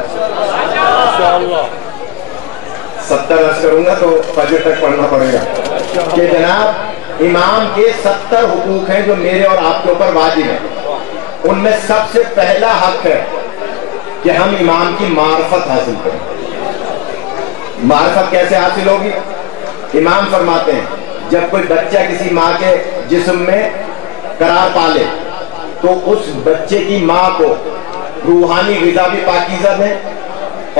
70 عرض کروں گا تو فجر تک پڑھنا پڑے گا کہ جناب امام کے 70 حقوق ہیں جو میرے اور آپ کے اوپر واجب ہیں. ان میں سب سے پہلا حق ہے کہ ہم امام کی معرفت حاصل کریں. معرفت کیسے حاصل ہوگی؟ امام فرماتے ہیں جب کوئی بچہ کسی ماں کے جسم میں قرار پالے تو اس بچے کی ماں کو روحانی غذا بھی پاکیزہ دیں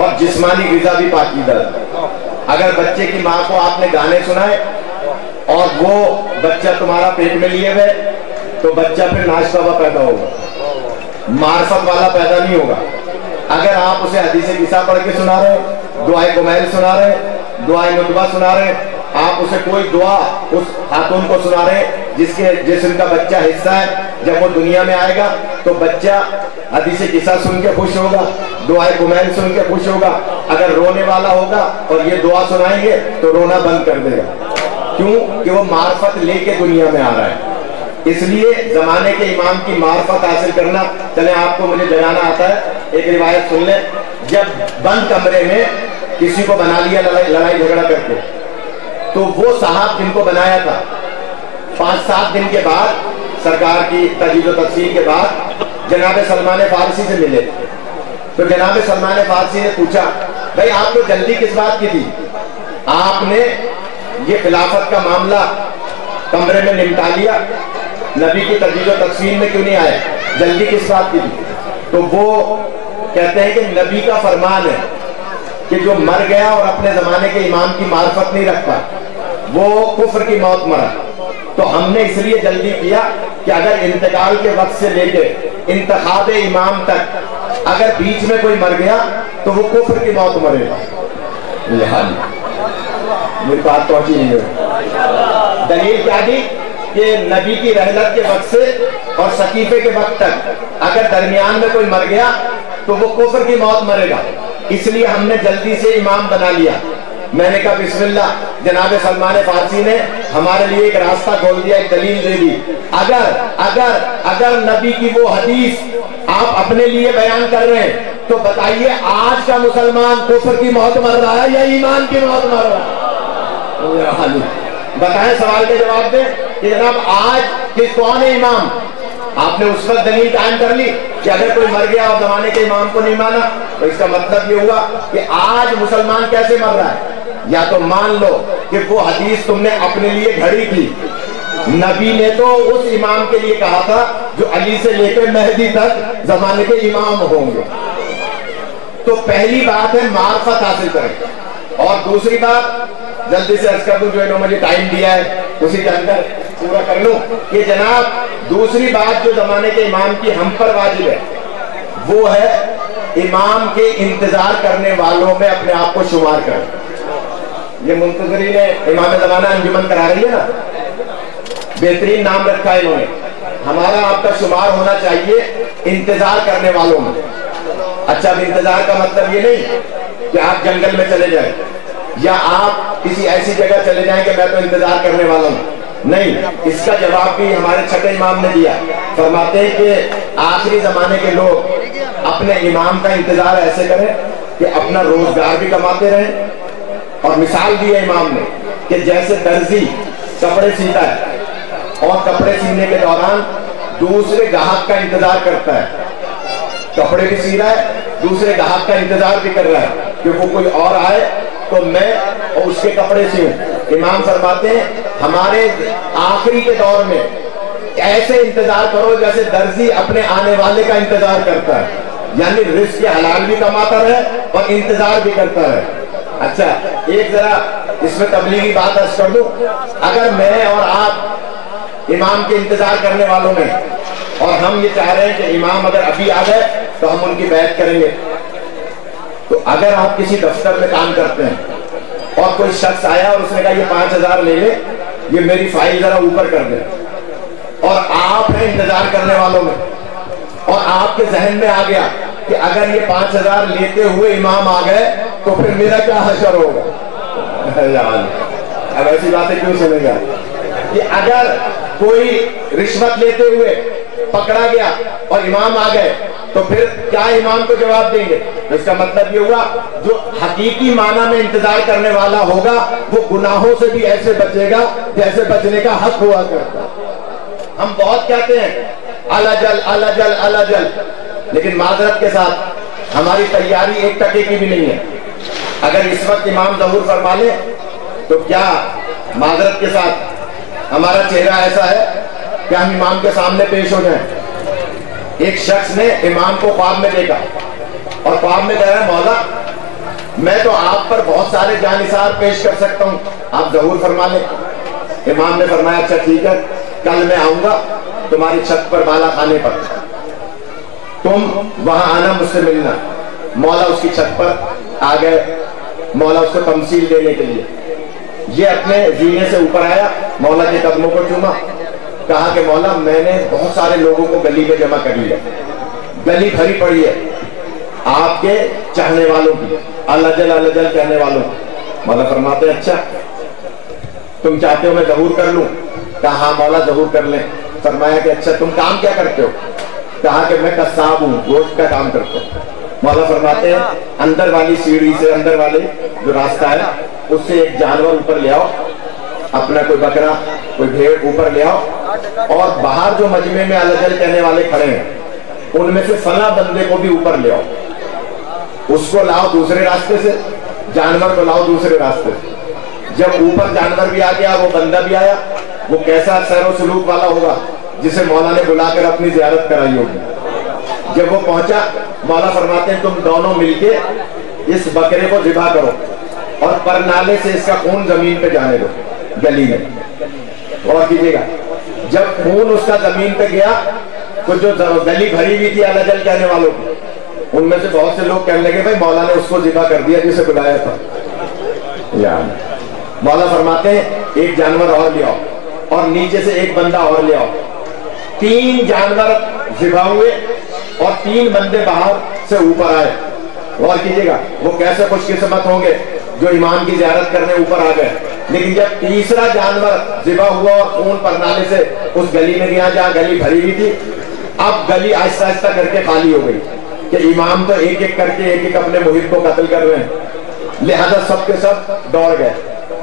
اور جسمانی غذا بھی پاکیزہ دیں. اگر بچے کی ماں کو آپ نے گانے سنائے اور وہ بچہ تمہارا پیٹ میں لیے ہوئے تو بچہ پھر ناشتہ ہوا پیدا ہوگا، معرفت والا پیدا نہیں ہوگا. اگر آپ اسے حدیث قصہ پڑھ کے سنا رہے، دعائے کمیل سنا رہے، دعائے ندبہ سنا رہے، آپ اسے کوئی دعا اس خاتون کو سنا رہے جس کے جسم کا بچہ حصہ ہے، جب وہ دنیا میں آئے گا تو بچہ حدیث قصہ سن کے خوش ہوگا، دعائے کمیل سن کے خوش ہوگا. اگر رونے والا ہوگا اور یہ دعا سنائیں گے تو رونا بند کر دے گا. کیوں؟ کہ وہ معرفت لے کے دنیا میں آ رہا ہے. اس لیے زمانے کے امام کی معرفت حاصل کرنا. چلیں آپ کو مجھے جگانا آتا ہے، ایک روایت سن لیں. جب بند کمرے میں کسی کو بنا لیا لڑائی جھگڑا کر کے تو وہ صاحب جن کو بنایا تھا 5-7 دن کے بعد سرکار کی تجدید و تفسیر کے بعد جناب سلمان فارسی سے ملے. تو جناب سلمان فارسی نے پوچھا بھائی آپ کو جلدی کس بات کی تھی؟ آپ نے یہ خلافت کا معاملہ کمرے میں نمٹا لیا، نبی کی تجدید و تفسیر میں کیوں نہیں آئے؟ جلدی کس بات کی تھی؟ تو وہ کہتے ہیں کہ نبی کا فرمان ہے کہ جو مر گیا اور اپنے زمانے کے امام کی معرفت نہیں رکھتا وہ کفر کی موت مرا. تو ہم نے اس لیے جلدی کیا کہ اگر انتقال کے وقت سے لے کے انتخاب امام تک اگر بیچ میں کوئی مر گیا تو وہ کفر کی موت مرے گا. میری بات پہنچی نہیں ہے. دلیل کیا دی کہ نبی کی رحلت کے وقت سے اور سقیفے کے وقت تک اگر درمیان میں کوئی مر گیا تو وہ کفر کی موت مرے گا. اس لیے ہم نے جلدی سے امام بنا لیا. میں نے کہا بسم اللہ, جناب سلمان فارسی نے ہمارے لیے ایک راستہ کھول دیا, ایک دلیل دے دی. اگر نبی کی وہ حدیث آپ اپنے لیے بیان کر رہے ہیں تو بتائیے آج کا مسلمان کفر کی موت مر رہا ہے یا ایمان کی موت مر رہا ہے؟ بتائیں, سوال کے جواب دیں کہ جناب آج کون ہے امام؟ آپ نے اس وقت دلیل قائم کر لی کہ اگر کوئی مر گیا اور زمانے کے امام کو نہیں مانا تو اس کا مطلب یہ ہوا کہ آج مسلمان کیسے مر رہا ہے. یا تو مان لو کہ وہ حدیث تم نے اپنے لیے گھڑی تھی, نبی نے تو اس امام کے لیے کہا تھا جو علی سے لے کر مہدی تک زمانے کے امام ہوں گے. تو پہلی بات ہے معرفت حاصل کریں. اور دوسری بات جلدی سے عرض کر دوں, جو انہوں نے مجھے ٹائم دیا ہے اسی کے اندر پورا کر لوں کہ جناب دوسری بات جو زمانے کے امام کی ہم پر واجب ہے وہ ہے امام کے انتظار کرنے والوں میں اپنے آپ کو شمار کریں. یہ منتظرین امام زمانہ انجمن کرا رہی ہے نا, بہترین نام رکھا ہے انہوں نے. ہمارا آپ کا شمار ہونا چاہیے انتظار کرنے والوں میں. اچھا, اب انتظار کا مطلب یہ نہیں کہ آپ جنگل میں چلے جائیں یا آپ کسی ایسی جگہ چلے جائیں کہ میں تو انتظار کرنے والا ہوں. نہیں, اس کا جواب بھی ہمارے چھٹے امام نے دیا. فرماتے ہیں کہ آخری زمانے کے لوگ اپنے امام کا انتظار ایسے کریں کہ اپنا روزگار بھی کماتے رہیں. اور مثال دی ہے امام نے کہ جیسے درزی کپڑے سیتا ہے اور کپڑے سینے کے دوران دوسرے گاہک کا انتظار کرتا ہے, کپڑے بھی سی رہا ہے, دوسرے گاہک کا انتظار بھی کر رہا ہے کہ وہ کوئی اور آئے تو میں اس کے کپڑے سیوں. امام فرماتے ہیں ہمارے آخری کے دور میں ایسے انتظار کرو جیسے درزی اپنے آنے والے کا انتظار کرتا ہے, یعنی رزق حلال بھی کماتا رہے اور انتظار بھی کرتا رہے. اچھا, ایک ذرا اس میں تبلیغی بات عرض کر دوں. اگر میں اور آپ امام کے انتظار کرنے والوں میں اور ہم یہ چاہ رہے ہیں کہ امام اگر ابھی آ گئے تو ہم ان کی بیعت کریں گے, تو اگر آپ کسی دفتر میں کام کرتے ہیں اور کوئی شخص آیا اور اس نے کہا یہ 5000 لے لے, یہ میری فائل ذرا اوپر کر دیں, اور آپ ہیں انتظار کرنے والوں میں اور آپ کے ذہن میں آ گیا کہ اگر یہ 5000 لیتے ہوئے امام آ گئے تو پھر میرا کیا حشر ہوگا. اب ایسی باتیں کیوں سنیں گا کہ اگر کوئی رشوت لیتے ہوئے پکڑا گیا اور امام آ گئے تو پھر کیا امام کو جواب دیں گے؟ اس کا مطلب یہ ہوا جو حقیقی معنی میں انتظار کرنے والا ہوگا وہ گناہوں سے بھی ایسے بچے گا جیسے بچنے کا حق ہوا کرتا. ہم بہت کہتے ہیں الجل الجل الجل, لیکن معذرت کے ساتھ ہماری تیاری 1 ٹکے کی بھی نہیں ہے. اگر اس وقت امام ظہور فرما لے تو کیا معذرت کے ساتھ ہمارا چہرہ ایسا ہے کہ ہم امام کے سامنے پیش ہو جائیں؟ ایک شخص نے امام کو خواب میں دیکھا اور خواب میں کہہ رہا ہے مولا میں تو آپ پر بہت سارے جانثار پیش کر سکتا ہوں, آپ ظہور فرما لیں. امام نے فرمایا اچھا ٹھیک ہے, کل میں آؤں گا تمہاری چھت پر بالا خانے پر, تم وہاں آنا مجھ سے ملنا. مولا اس کی چھت پر آ گئے, مولا اس کو تمثیل دینے کے لیے. یہ اپنے زینے سے اوپر آیا, مولا کے قدموں کو چوما, کہا کہ مولا میں نے بہت سارے لوگوں کو گلی میں جمع کر لیا, گلی بھری پڑی ہے آپ کے چاہنے والوں کی, اللہ جل کہنے والوں. مولا فرماتے ہیں اچھا تم چاہتے ہو میں ظہور کر لوں؟ کہا ہاں مولا ظہور کر لیں. فرمایا کہ اچھا تم کام کیا کرتے ہو؟ کہا کہ میں قصاب ہوں, گوشت کا کام کرتا ہوں. مولا فرماتے ہیں اندر والی سیڑھی سے, اندر والے جو راستہ ہے اس سے ایک جانور اوپر لے آؤ, اپنا کوئی بکرا کوئی بھیڑ اوپر لے آؤ, اور باہر جو مجمع میں الجل کہنے والے کھڑے ہیں ان میں سے فلاں بندے کو بھی اوپر لے آؤ. اس کو لاؤ دوسرے راستے سے, جانور کو لاؤ دوسرے راستے سے. جب اوپر جانور بھی آ گیا, وہ بندہ بھی آیا, وہ کیسا سیر و سلوک والا ہوگا جسے مولا نے بلا کر اپنی زیارت کرائی ہوگی. جب وہ پہنچا مولا فرماتے ہیں تم دونوں مل کے اس بکرے کو ذبح کرو اور پرنالے سے اس کا خون زمین پہ جانے دو گلی میں. غور کیجیے گا, جب خون اس کا زمین پہ گیا تو جو گلی بھری ہوئی تھی الجل کہنے والوں کی, ان میں سے بہت سے لوگ کہنے لگے بھائی مولا نے اس کو ذبح کر دیا جسے بلایا تھا. مولا فرماتے ہیں ایک جانور اور لے آؤ اور نیچے سے ایک بندہ اور لے آؤ. 3 جانور ذبح ہوئے اور 3 بندے باہر سے اوپر آئے. غور کیجیے گا وہ کیسے خوش قسمت ہوں گے جو امام کی زیارت کرنے اوپر آ گئے. لیکن جب تیسرا جانور ذبح ہوا اور خون پرنالے سے اس گلی میں گیا جہاں گلی بھری ہوئی تھی, اب گلی آہستہ آہستہ کر کے خالی ہو گئی کہ امام تو ایک ایک کر کے ایک ایک اپنے محب کو قتل کر رہے ہیں, لہذا سب کے سب دوڑ گئے.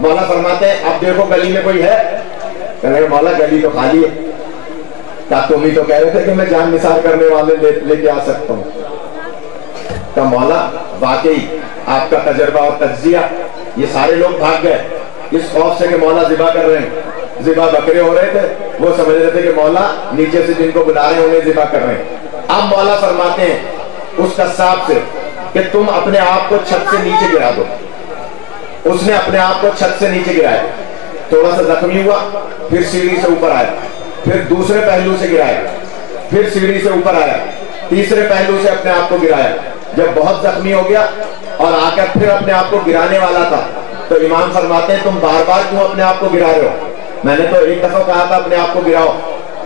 مولا فرماتے ہیں اب دیکھو گلی میں کوئی ہے؟ کہنے لگے مولا گلی تو خالی ہے. کیا تم ہی تو کہہ رہے تھے کہ میں جان نثار کرنے والے لے کے آ سکتا ہوں. کہ مولا واقعی آپ کا تجربہ اور تجزیہ, یہ سارے لوگ بھاگ گئے اس خوف سے کہ مولا ذبح کر رہے ہیں. ذبح بکرے ہو رہے تھے, وہ سمجھ رہے تھے کہ مولا نیچے سے جن کو بلا رہے ہیں انہیں ذبح کر رہے ہیں. اب مولا فرماتے ہیں اس قصاب سے کہ تم اپنے آپ کو چھت سے نیچے گرا دو. اس نے اپنے آپ کو چھت سے نیچے گرایا, تھوڑا سا زخمی ہوا, پھر سیڑھی سے اوپر آیا, پھر دوسرے پہلو سے گرایا, پھر سیڑھی سے اوپر آیا, تیسرے پہلو سے اپنے آپ کو گرایا. جب بہت زخمی ہو گیا اور آ کر پھر اپنے آپ کو گرانے والا تھا تو امام فرماتے ہیں تم بار بار کیوں اپنے آپ کو گرا رہے ہو؟ میں نے تو ایک دفعہ کہا تھا اپنے آپ کو گراؤ.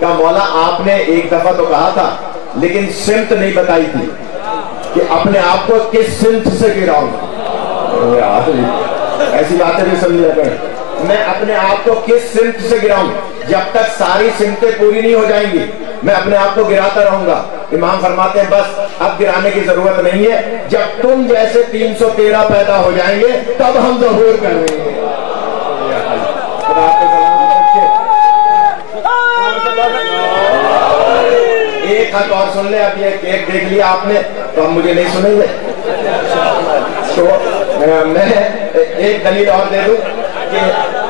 کہا مولا آپ نے ایک دفعہ تو کہا تھا لیکن سمت نہیں بتائی تھی کہ اپنے آپ کو کس سمت سے گراؤں. ایسی باتیں بھی سمجھ لیتے ہیں. میں اپنے آپ کو کس سمت سے گراؤں؟ جب تک ساری سمتیں پوری نہیں ہو جائیں گی میں اپنے آپ کو گراتا رہوں گا. امام فرماتے ہیں بس اب گرانے کی ضرورت نہیں ہے, جب تم جیسے 313 پیدا ہو جائیں گے تب ہم ظہور کریں گے. ایک حق اور سن لیں. اب یہ ایک دیکھ لیا آپ نے تو ہم مجھے نہیں سنیں گے. تو میں ایک دلیل اور دے دوں کہ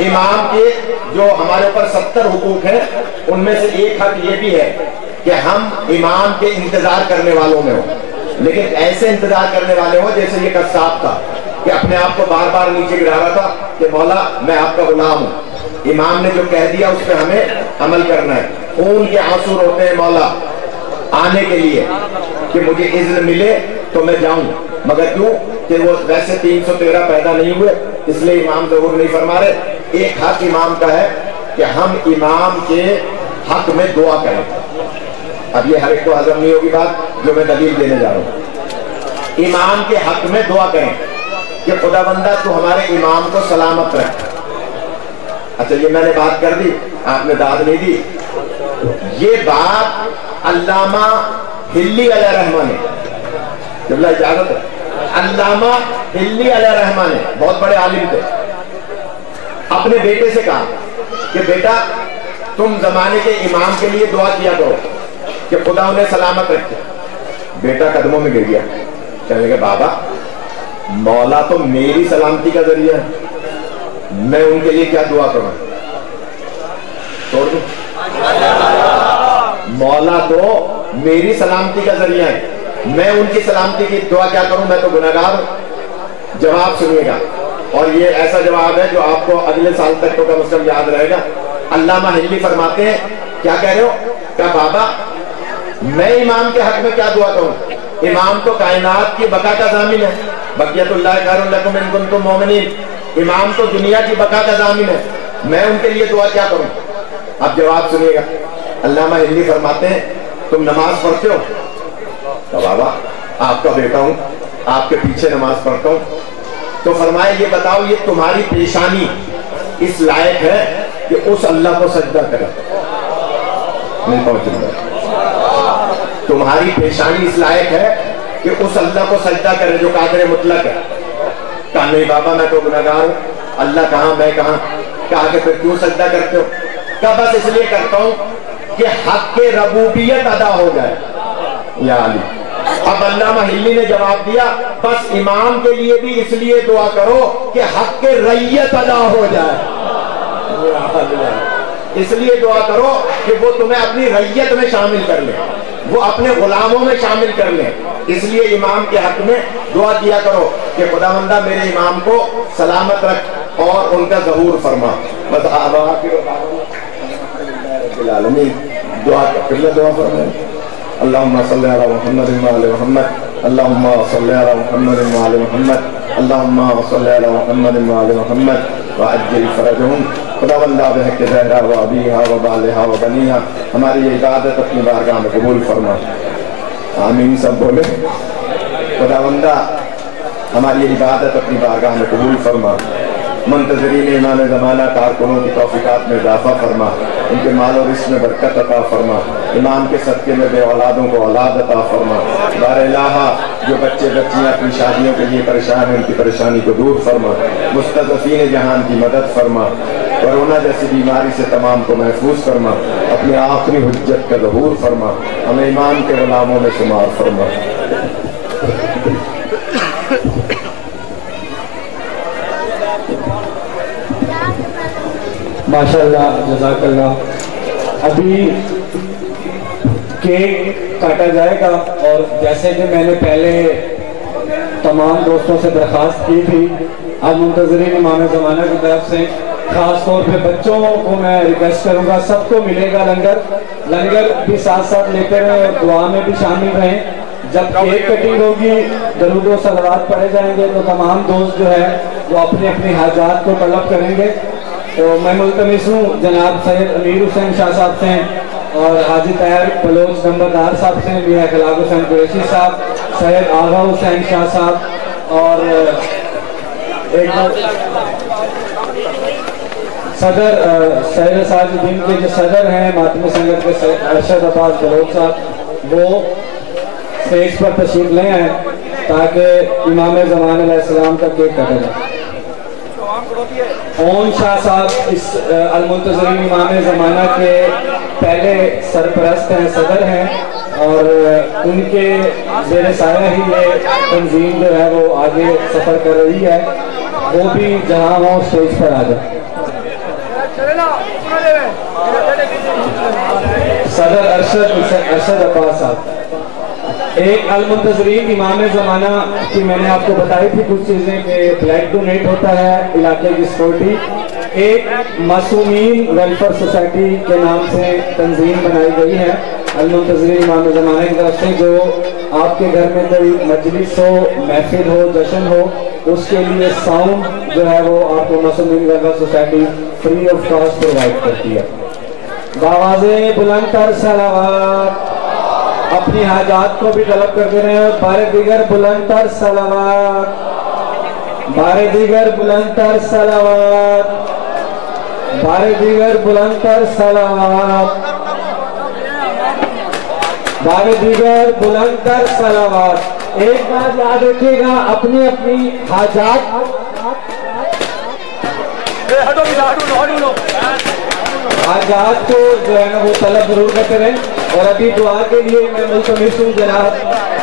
امام کے جو ہمارے اوپر 70 حقوق ہیں ان میں سے ایک حق یہ بھی ہے کہ ہم امام کے انتظار کرنے والوں میں ہوں, لیکن ایسے انتظار کرنے والے ہوں جیسے یہ قصاب تھا کہ اپنے آپ کو بار بار نیچے گرا رہا تھا کہ مولا میں آپ کا غلام ہوں, امام نے جو کہہ دیا اس پہ ہمیں عمل کرنا ہے. خون کے آنسو روتے ہیں مولا آنے کے لیے کہ مجھے اذن ملے تو میں جاؤں, مگر کیوں کہ وہ ویسے 313 پیدا نہیں ہوئے اس لیے امام ظہور نہیں فرما رہے. ایک حق امام کا ہے کہ ہم امام کے حق میں دعا کریں. اب یہ ہر ایک کو ہضم نہیں ہوگی بات جو میں دلیل دینے جا رہا ہوں. امام کے حق میں دعا کریں کہ خدا بندہ تو ہمارے امام کو سلامت رکھ. اچھا یہ میں نے بات کر دی, آپ نے داد نہیں دی. یہ بات علامہ ہلی علیہ رحمہ نے, جب اجازت ہے, علامہ ہلی علیہ رحمہ نے, بہت بڑے عالم تھے, اپنے بیٹے سے کہا کہ بیٹا تم زمانے کے امام کے لیے دعا کیا کرو کہ خدا انہیں سلامت رکھے. بیٹا قدموں میں گر گیا, کہنے لگا بابا مولا تو میری سلامتی کا ذریعہ ہے, میں ان کے لیے کیا دعا کروں؟ چھوڑ دوں. مولا تو میری سلامتی کا ذریعہ ہے, میں ان کی سلامتی کی دعا کیا کروں؟ میں تو گناہگار ہوں. جواب سنیے گا, اور یہ ایسا جواب ہے جو آپ کو اگلے سال تک تو کم از کم یاد رہے گا. علامہ ہلی فرماتے ہیں کیا کہہ رہے ہو؟ کہا بابا میں امام کے حق میں کیا دعا کروں؟ امام تو کائنات کی بقا کا ضامن ہے, بقیت اللہ خیر لکم ان کنتم مومنین. امام تو دنیا کی بقا کا ضامن ہے, میں ان کے لیے دعا کیا کروں؟ اب جواب سنیے گا. علامہ ہلی فرماتے ہیں تم نماز پڑھتے ہو؟ تو بابا آپ کا بیٹا ہوں, آپ کے پیچھے نماز پڑھتا ہوں. تو فرمائے یہ بتاؤ یہ تمہاری پیشانی اس لائق ہے کہ اس اللہ کو سجدہ کرے؟ نہیں پہنچوں گا. تمہاری پیشانی اس لائق ہے کہ اس اللہ کو سجدہ کرے جو قادر مطلق ہے؟ کہا نہیں بابا میں تو گناہگار ہوں, اللہ کہاں میں کہاں. کہا کہ پھر کیوں سجدہ کرتے ہو؟ کہا بس اس لیے کرتا ہوں کہ حق ربوبیت ادا ہو جائے. یا علی. اب علامہ ہلی نے جواب دیا بس امام کے لیے بھی اس لیے دعا کرو کہ حق رعیت ادا ہو جائے. اس لیے دعا کرو کہ وہ تمہیں اپنی رعیت میں شامل کر لیں, وہ اپنے غلاموں میں شامل کر لیں. اس لیے امام کے حق میں دعا کیا کرو کہ کہ خداوندہ میرے امام کو سلامت رکھ اور ان کا ظہور فرما. بس دعا فرمائیں. اللہم صلی علی محمد وعلی محمد. اللہم صلی علی محمد وعلی محمد. اللہم صلی علی محمد وعلی محمد وعجل فرجہم. خداوندہ بحق زہرہ و ابیہا و بالہا و بنیہا ہماری یہ عبادت اپنی بارگاہ میں قبول فرما. آمین سب بولے. خداوندہ ہماری یہ عبادت اپنی بارگاہ میں قبول فرما. منتظرین امام زمانہ کارکنوں کی توفیقات میں اضافہ فرما. ان کے مال و رزق میں برکت عطا فرما. امام کے صدقے میں بے اولادوں کو اولاد عطا فرما. بار الہٰ جو بچے بچیاں اپنی شادیوں کے لیے پریشان ہیں ان کی پریشانی کو دور فرما. مستضعفین جہان کی مدد فرما. کورونا جیسی بیماری سے تمام کو محفوظ فرما. اپنی آخری حجت کا ظہور فرما. ہمیں امام کے غلاموں میں شمار فرما. ماشاءاللہ جزاک اللہ. ابھی کیک کاٹا جائے گا اور جیسے کہ میں نے پہلے تمام دوستوں سے درخواست کی تھی اب منتظرین امام زمانہ کی طرف سے خاص طور پہ بچوں کو میں ریکویسٹ کروں گا سب کو ملے گا لنگر بھی ساتھ ساتھ لیتے رہیں اور دعا میں بھی شامل رہیں. جب کیک کٹنگ ہوگی درود و صلوات پڑھے جائیں گے تو تمام دوست جو ہے وہ اپنی اپنی حاجات کو طلب کریں گے. تو میں ملتمس ہوں جناب سید امیر حسین شاہ صاحب سے اور حاجی طاہر بلوچ نمبردار صاحب سے, میاں اخلاق حسین قریشی صاحب, سید آغا حسین شاہ صاحب اور ایک صدر سید ساج الدین کے جو صدر ہیں ماتمی سنگت کے ارشد عباس بلوچ صاحب وہ اسٹیج پر تشریف لے آئیں تاکہ امام زمان علیہ السلام کا کیک کٹے جائے. اون شاہ صاحب اس المنتظرین امام زمانہ کے پہلے سرپرست ہیں, صدر ہیں اور ان کے زیر سایہ ہی یہ تنظیم جو ہے وہ آگے سفر کر رہی ہے. وہ بھی جہاں ہوں اسٹیج پر آ جائیں. صدر ارشد عباس صاحب. ایک المنتظرین امام زمانہ کی میں نے آپ کو بتائی تھی کچھ چیزیں کہ بلڈ ڈونیٹ ہوتا ہے علاقے کی سیکورٹی. ایک معصومین ویلفیئر سوسائٹی کے نام سے تنظیم بنائی گئی ہے المنتظرین امام زمانہ کی طرف سے. جو آپ کے گھر میں کوئی مجلس ہو, محفل ہو, جشن ہو, اس کے لیے ساؤنڈ جو ہے وہ آپ کو Masumeen welfare society free of cost provide کرتی ہے. باواز بلند تر صلوات. اپنی حاجات کو بھی طلب کرتے رہے. بار دیگر بلند تر صلوات. بار دیگر بلند تر صلوات. بار دیگر بلند تر صلوات. بار دیگر بلند تر صلوات. ایک بات یاد رکھیے گا اپنی اپنی حاجات کو جو ہے نا وہ طلب ضرور کرتے رہیں. اور ابھی دعا کے لیے میں ملتمس ہوں جناب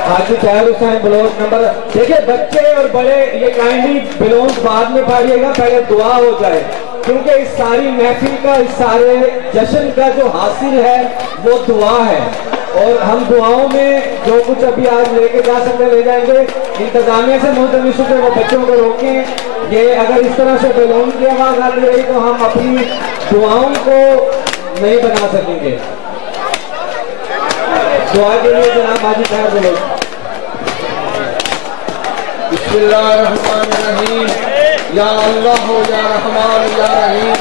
حاجی طاہر حسین بلوچ نمبر. دیکھیں بچے اور بڑے یہ کائنڈلی بلوچ بعد میں پڑھیے گا, پہلے دعا ہو جائے کیونکہ اس ساری محفل کا اس سارے جشن کا جو حاصل ہے وہ دعا ہے. اور ہم دعاؤں میں جو کچھ ابھی آج لے کے جا سکتے لے جائیں گے. انتظامیہ سے ملتمس ہوں کہ وہ بچوں کو روکیں. یہ اگر اس طرح سے بیلون کی آواز آتی رہی تو ہم اپنی دعاؤں کو نہیں بنا سکیں گے. دعا کے لیے جناب حاجی طاہر بلوچ. بسم اللہ الرحمن الرحیم. یا اللہ یا رحمان یا رحیم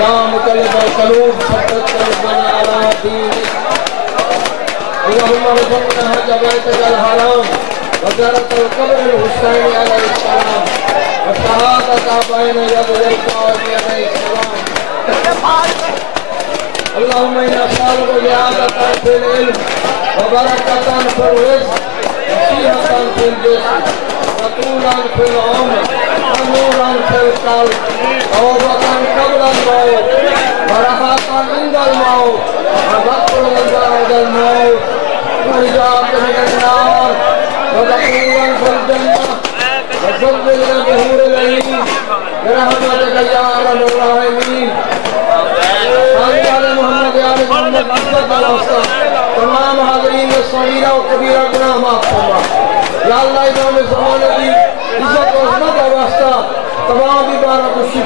یا مقلب القلوب ثبت قلوبنا علی دینک. اللہم ارزقنا حج بیتک الحرام وزیارت القبر الحسین علیہ السلام وشہادت بین یدیک علیہ السلام. اللہم نسألک زیادۃ فی العلم وبرکۃ فی الرزق وصحۃ فی الجسم وطولا فی العمر ونورا فی القلب توبۃ قبل الموت وراحۃ عند الموت وذکر بعد الموت ونجاة من النار ودخولا في الجنة وسبل بحور العين برحمتك يا ارحم الراحمين. تمام حاضرین صغیرہ و کبیرہ گناہ معاف فرما. یا اللہ امام زمانہ کی عزت